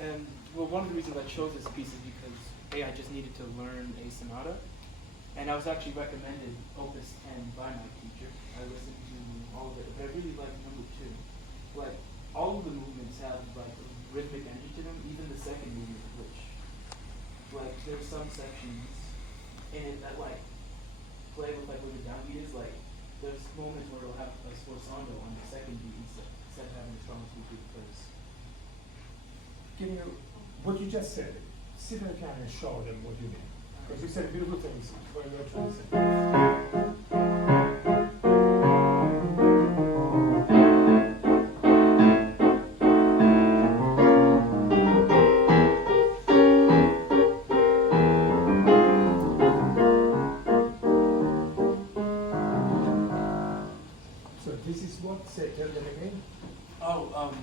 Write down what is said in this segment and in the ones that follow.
And well, one of the reasons I chose this piece is because I just needed to learn a sonata, and I was actually recommended Opus 10 by my teacher. I listened to all of it, but I really like number 2. Like all of the movements have like a rhythmic energy to them, even the second movement, which like there's some sections in it that like play with like where the downbeat is. Like there's moments where it'll have a sforzando on the second beat instead of having a strong beat because Can you, what you just said, sit down and show them what you mean. Because you said beautiful things for your translation. So this is what, say, tell them again. oh,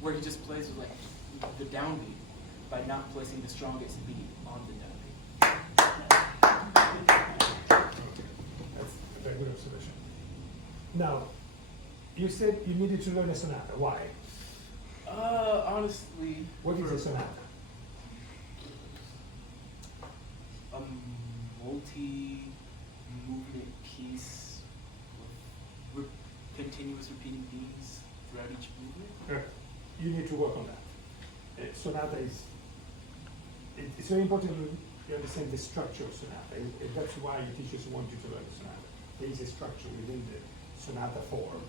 where he just plays with like the downbeat by not placing the strongest beat on the downbeat. Okay, that's a very good observation. Now, you said you needed to learn a sonata. Why? Honestly, What is for a sonata? a multi-movement piece with continuous repeating themes throughout each movement. You need to work on that. Sonata is, it's very important you understand the structure of sonata. That's why your teachers want you to learn the sonata. There is a structure within the sonata form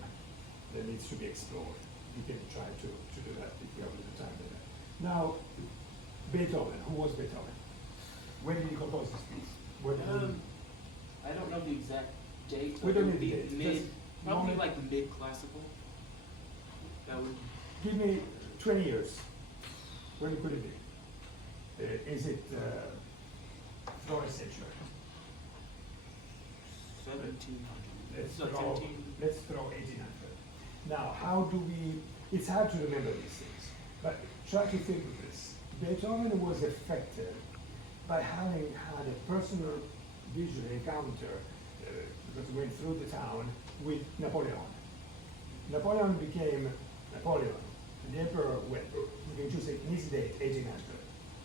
that needs to be explored. You can try to do that if you have a little time for that. Now, Beethoven, who was Beethoven? When did he compose this piece? When did I don't know the exact date. We But don't it would need be the date. mid, Just probably moment. like mid-classical. That would. Give me 20 years. When could it be? Is it Florence century? 1700. Let's So throw, 17. let's throw 1800. Now, how do we, it's hard to remember these things, but try to think of this. Beethoven was affected by having had a personal visual encounter that went through the town with Napoleon. Napoleon became Napoleon. The emperor went. We can choose an easy date, 1800.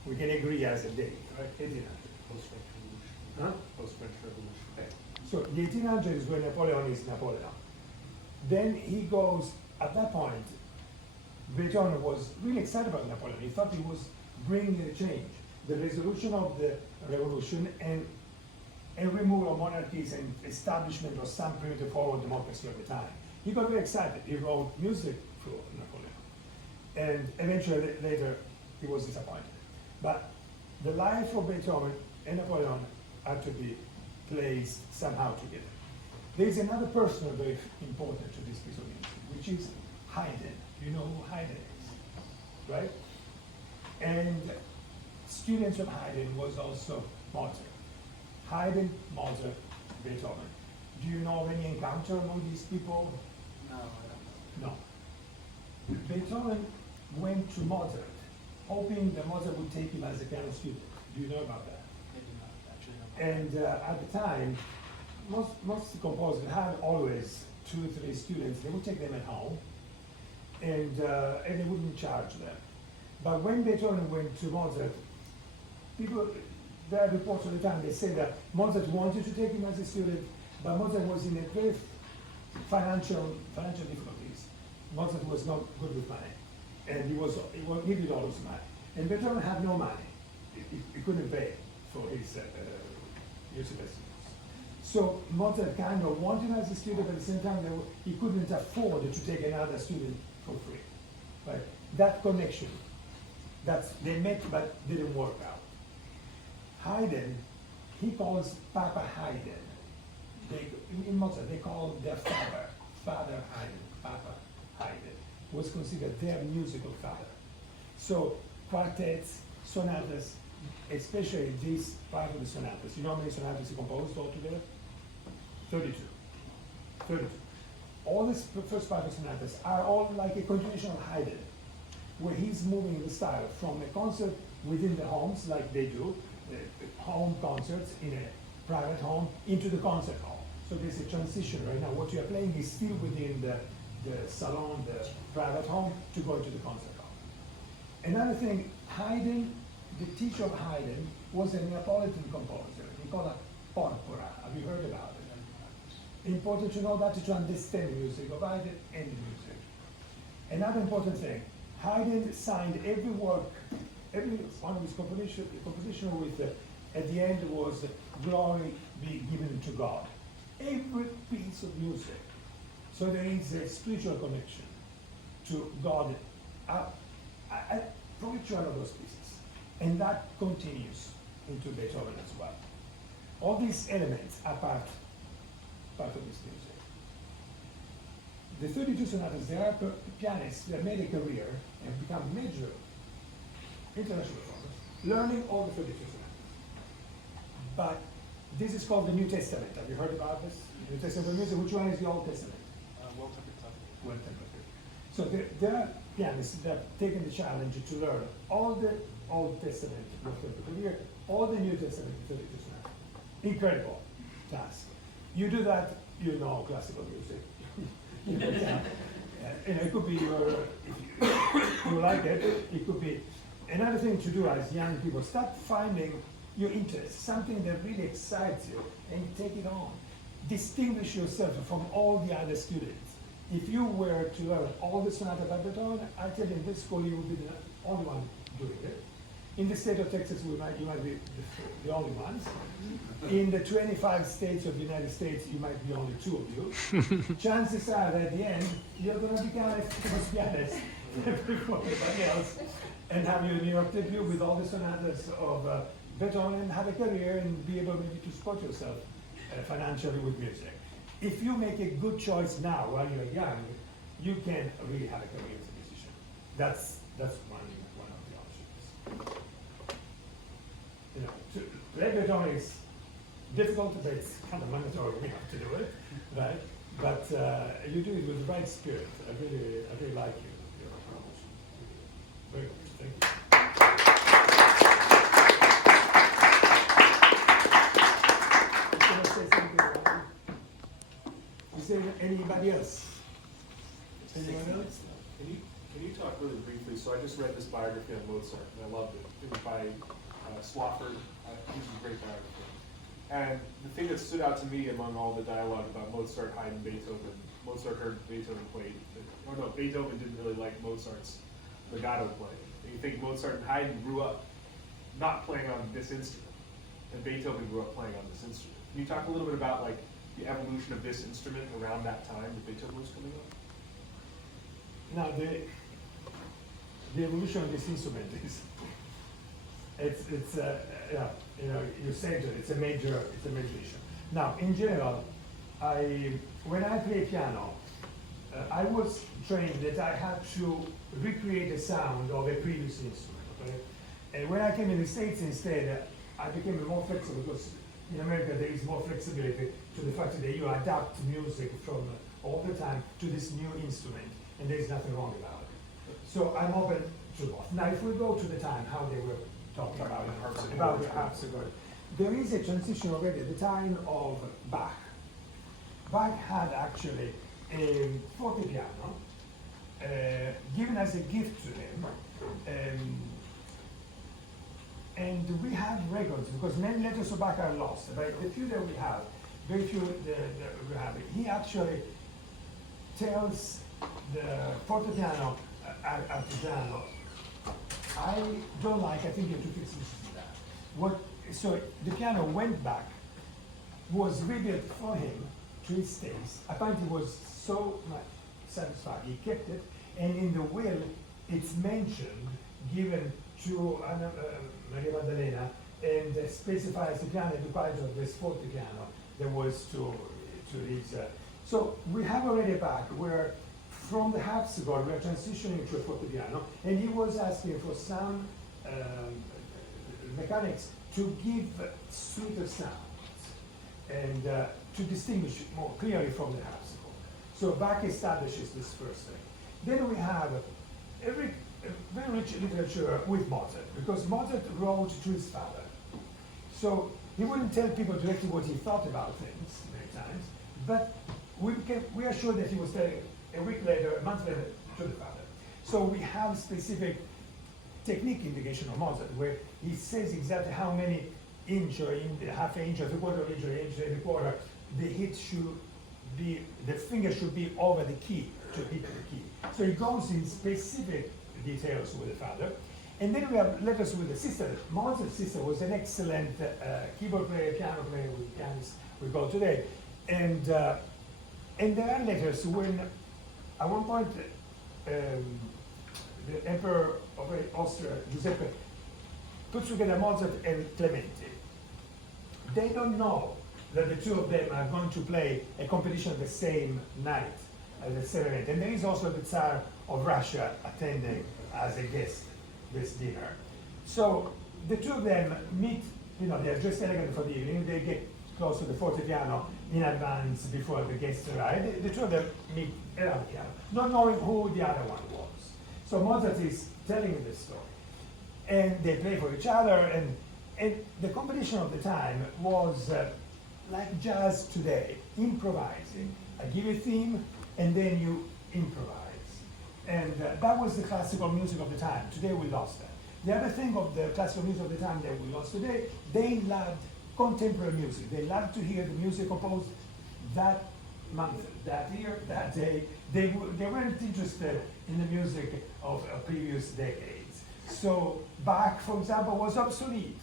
We can agree as a date, right? 1800. Post-French Revolution. Huh? Post-French Revolution. Okay. So the 1800 is when Napoleon is Napoleon. Then he goes, at that point, Beethoven was really excited about Napoleon. He thought he was bringing a change, the resolution of the revolution and a removal of monarchies and establishment of some primitive form of democracy of the time. He got very excited. He wrote music for Napoleon. And eventually, later, he was disappointed. But the life of Beethoven and Napoleon had to be placed somehow together. There is another person very important to this piece of music, which is Haydn. You know who Haydn is, right? And students of Haydn was also Mozart. Haydn, Mozart, Beethoven. Do you know of any encounter among these people? No, I don't know. No. Beethoven went to Mozart, hoping that Mozart would take him as a piano student. Do you know about that? Maybe not. Actually, not. And at the time, most composers had always 2 or 3 students. They would take them at home, and they wouldn't charge them. But when Beethoven went to Mozart, people, there are reports all the time. They say that Mozart wanted to take him as a student, but Mozart was in a very financial difficulties. Mozart was not good with money, and he needed all his money. And Beethoven had no money. He couldn't pay for his university. So Mozart kind of wanted him as a student, but at the same time, he couldn't afford to take another student for free. Right? That connection, they met but didn't work out. Haydn, he calls Papa Haydn. In Mozart, they call their Father Haydn, Papa Haydn, was considered their musical father. So quartets, sonatas, especially this part of the sonatas. You know how many sonatas he composed altogether? 32. 32. All the first part of sonatas are all like a continuation of Haydn, where he's moving the style from a concert within the homes, like they do, home concerts in a private home, into the concert hall. So there's a transition right now. What you are playing is still within the salon, the private home, to go into the concert hall. Another thing, Haydn, the teacher of Haydn was a Neapolitan composer, Nicola Porpora. Have you heard about it? Important to know that to understand the music of Haydn and the music. Another important thing, Haydn signed every work, every one of his composition with, at the end was glory be given to God. Every piece of music. So there is a spiritual connection to God from each one of those pieces. And that continues into Beethoven as well. All these elements are part of this music. The 32 sonatas, there are pianists that made a career and become major international performers, learning all the 32 sonatas. But this is called the New Testament. Have you heard about this? New Testament of music. Which one is the Old Testament? Well tempered. So there are pianists that have taken the challenge to learn all the Old Testament career, all the New Testament 32 sonatas. Incredible task. You do that, you know classical music. You know, and it could be your, if you like it, it could be another thing to do as young people. Start finding your interest, something that really excites you, and take it on. Distinguish yourself from all the other students. If you were to learn all the sonata by Beethoven, I tell you in this school you would be the only one doing it. In the state of Texas, you might be the only ones. In the 25 states of the United States, you might be only 2 of you. Chances are that at the end, you're going to become a famous pianist before everybody else, and have your New York debut with all the sonatas of Beethoven, and have a career and be able maybe to support yourself financially with music. If you make a good choice now while you're young, you can really have a career as a musician. That's one of the options. You know, to play Beethoven is difficult, but it's kind of mandatory. We have to do it, right? But you do it with the right spirit. I really like your approach. Very good. Thank you. Is there anybody else? Anyone else? Can you talk really briefly? So I just read this biography on Mozart, and I loved it. It was by Swafford. He's a great biography. And the thing that stood out to me among all the dialogue about Mozart, Haydn, Beethoven, Mozart heard Beethoven play, or no, Beethoven didn't really like Mozart's legato playing. And you think Mozart and Haydn grew up not playing on this instrument, and Beethoven grew up playing on this instrument. Can you talk a little bit about like the evolution of this instrument around that time that Beethoven was coming up? Now the evolution of this instrument is yeah, you know, you said it's a major issue. Now in general, when I play piano, I was trained that I had to recreate the sound of a previous instrument. Okay? And when I came in the States instead, I became more flexible because in America there is more flexibility to the fact that you adapt music from all the time to this new instrument, and there is nothing wrong about it. So I'm open to both. Now if we go to the time, how they were talking about the harpsichord, there is a transition already at the time of Bach. Bach had actually a fortepiano given as a gift to him, and we have records because many letters of Bach are lost. But the few that we have, very few that we have, he actually tells the fortepiano artigiano, I don't like, I think you have to fix this and that. So the piano went back, was rebuilt for him to his taste. Apparently he was so much satisfied, he kept it, and in the will it's mentioned, given to Maria Maddalena, and specifies the piano, the quality of this fortepiano that was to his. So we have already Bach where from the harpsichord we are transitioning to a fortepiano, and he was asking for some mechanics to give sweeter sounds and to distinguish more clearly from the harpsichord. So Bach establishes this first thing. Then we have a very rich literature with Mozart, because Mozart wrote to his father. So he wouldn't tell people directly what he thought about things many times, but we are sure that he was telling a week later, a month later, to the father. So we have specific technique indication of Mozart, where he says exactly how many inch or half inch or 1/4 inch or inch and a quarter the hit should be, the finger should be over the key to hit the key. So he goes in specific details with the father. And then we have letters with the sister. Mozart's sister was an excellent keyboard player, piano player, with pianist we call today. And there are letters when, at one point, the Emperor of Austria, Giuseppe, puts together Mozart and Clementi. They don't know that the two of them are going to play a competition the same night at the same event. And there is also the Tsar of Russia attending as a guest this dinner. So the two of them meet, you know, they're dressed elegant for the evening, they get close to the fortepiano in advance before the guests arrive. The two of them meet around the piano, not knowing who the other one was. So Mozart is telling the story. And they play for each other, and the competition of the time was like jazz today, improvising. I give a theme, and then you improvise. And that was the classical music of the time. Today we lost that. The other thing of the classical music of the time that we lost today, they loved contemporary music. They loved to hear the music composed that month, that year, that day. They weren't interested in the music of previous decades. So Bach, for example, was obsolete.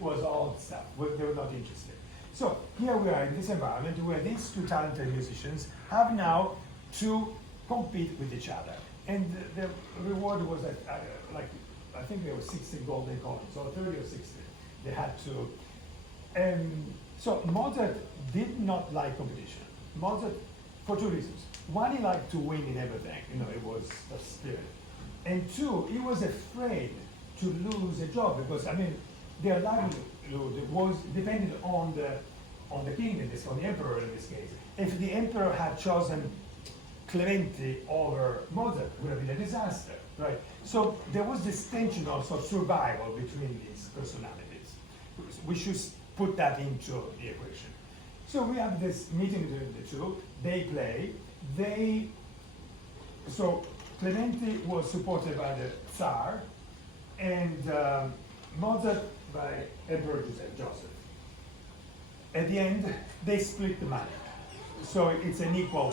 Was old stuff. They were not interested. So here we are in this environment where these two talented musicians have now to compete with each other. And the reward was like, I think there were 60 golden coins, or 30 or 60. They had to. So Mozart did not like competition. Mozart, for two reasons. One, he liked to win in everything. You know, it was a spirit. And two, he was afraid to lose a job because, I mean, their livelihood was dependent on the king in this, on the emperor in this case. If the emperor had chosen Clementi over Mozart, it would have been a disaster, right? So there was this tension also of survival between these personalities. We should put that into the equation. So we have this meeting between the two. They play. So Clementi was supported by the Tsar, and Mozart by Emperor Joseph. At the end, they split the money. So it's an equal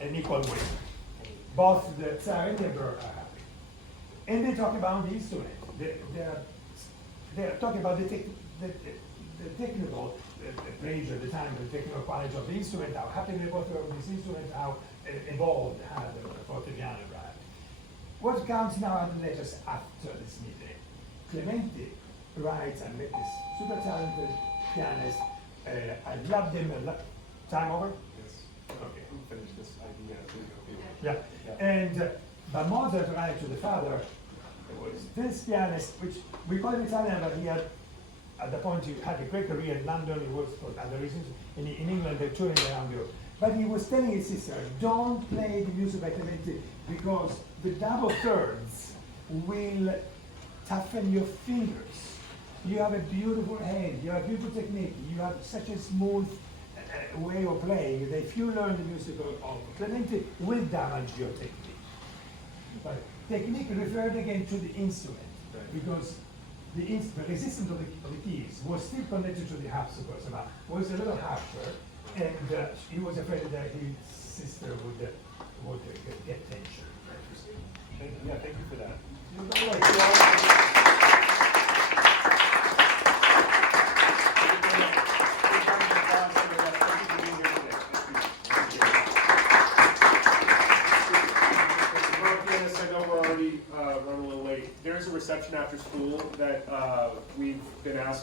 win. Both the Tsar and the Emperor are happy. And they talk about the instrument. They're talking about the technical range at the time, the technical quality of the instrument, how happy they both were with this instrument, how evolved had the fortepiano arrived. What comes now are the letters after this meeting. Clementi writes, I met this super talented pianist. I loved him. Time over? Yes. Okay. We'll finish this idea. So we go. Yeah. And but Mozart writes to the father, it was this pianist, which we call him Italian, but he had, at the point, he had a great career in London. He was for other reasons. In England, they're touring around Europe. But he was telling his sister, don't play the music by Clementi because the double thirds will toughen your fingers. You have a beautiful hand, you have beautiful technique, you have such a smooth way of playing that if you learn the music of Clementi, it will damage your technique. But technique referred again to the instrument, because the resistance of the keys was still connected to the harpsichord, so was a little harsher, and he was afraid that his sister would get tension. Thank you for that. I know we're already running a little late. There is a reception after school that we've been asked